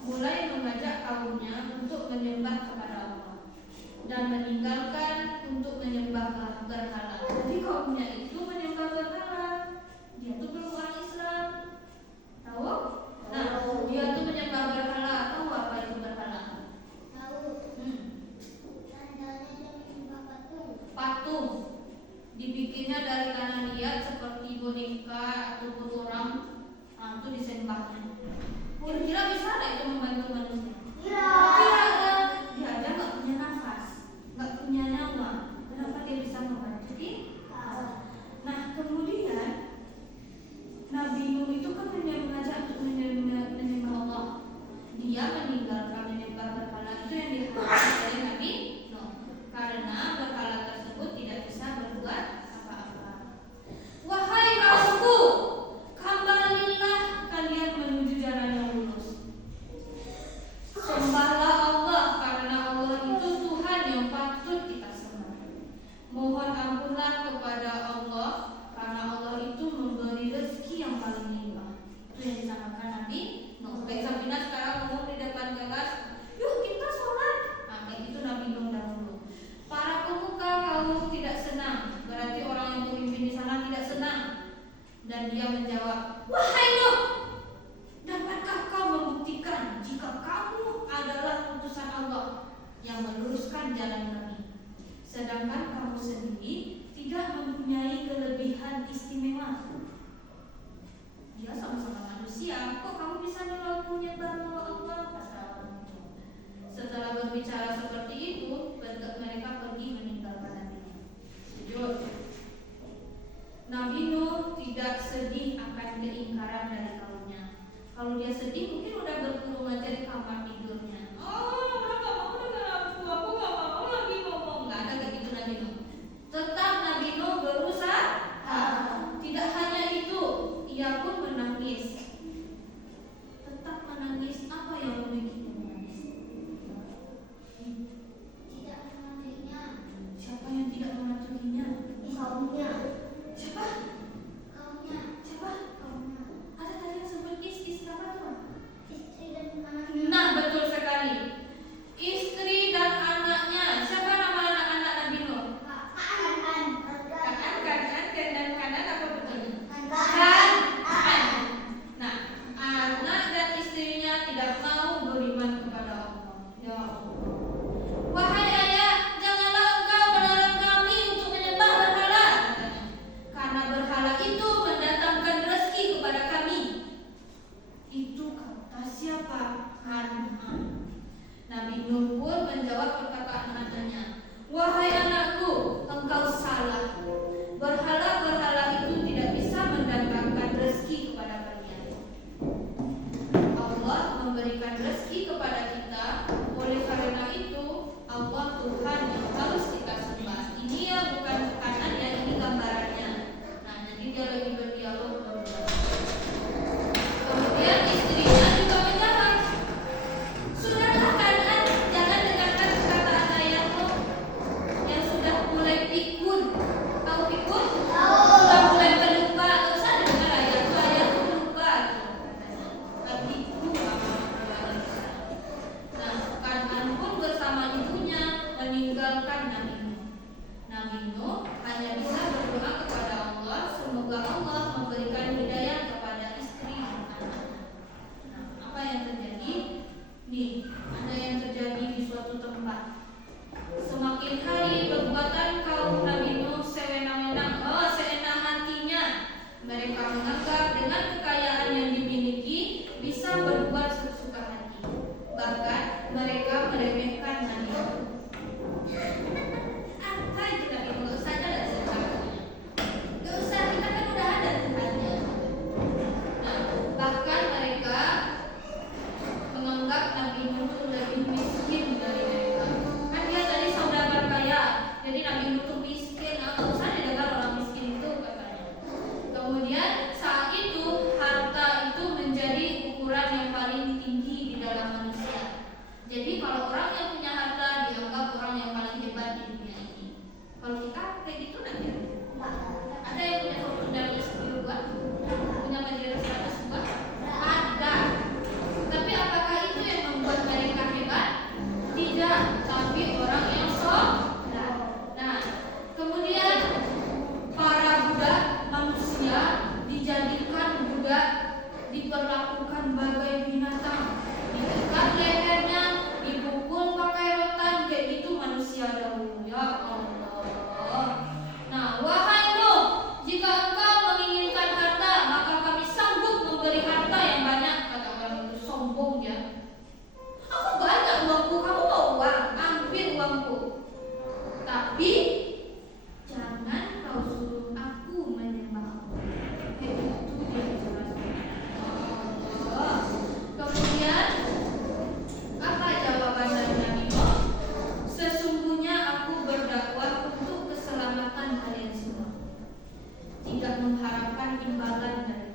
mulai mengajak kaumnya untuk menyembah kepada Allah dan meninggalkan untuk menyembah berhala. Jadi kaumnya itu menyembah berhala. Dia tuh belum orang Islam. Tahu? Nah, dia tuh menyembah berhala. Tahu apa itu berhala? Tahu. Tandanya dia menyembah Patung. Dibikinnya dari tanah liat seperti boneka ataupun orang. Nah, itu disembahnya. Kira-kira bisa nggak itu membantu manusia? Iya. Dia aja nggak punya nafas, nggak punya nyawa. Kenapa dia bisa membantu kita? Nah, kemudian Nabi Nuh itu kan mengajak untuk menyembah Allah. Dia meninggalkan menyembah berhala. Itu yang diharapkan oleh Nabi Nuh. Karena berhala tersebut tidak bisa berbuat apa-apa. Wahai kaumku, kembalilah kalian menuju jalan yang lurus. Sembahlah Allah, karena Allah itu Tuhan yang patut kita sembah. Mohon ampunlah kepada Allah, karena Allah itu memberi rezeki yang paling limpah. Itu yang disampaikan Nabi Nuh. Baik Sabina sekarang ngomong di depan kelas, yuk kita sholat. Nah, kayak gitu Nabi Nuh dahulu. Para pemuka kaum tidak senang, berarti orang yang memimpin di sana tidak senang. Dan dia menjawab, wahai Nuh, dapatkah kau membuktikan jika kamu adalah utusan Allah yang meluruskan jalan kami, sedangkan kamu sendiri tidak mempunyai kelebihan istimewa? Dia sama-sama manusia, kok kamu bisa menyembah Allah? Kata orang itu. Setelah berbicara seperti itu, mereka pergi meninggalkan Nabi Nuh. Sujud. Nabi Nuh tidak sedih akan keingkaran dari kaumnya. Kalau dia sedih mungkin udah berkurung aja di kamar tidurnya. Oh, nggak mau dengan aku nggak mau lagi ngomong. Nggak ada kayak gitu Nabi Nuh. Tetap Nabi Nuh berusaha. Tidak hanya itu, ia pun menangis. tidak mengharapkan imbalan dari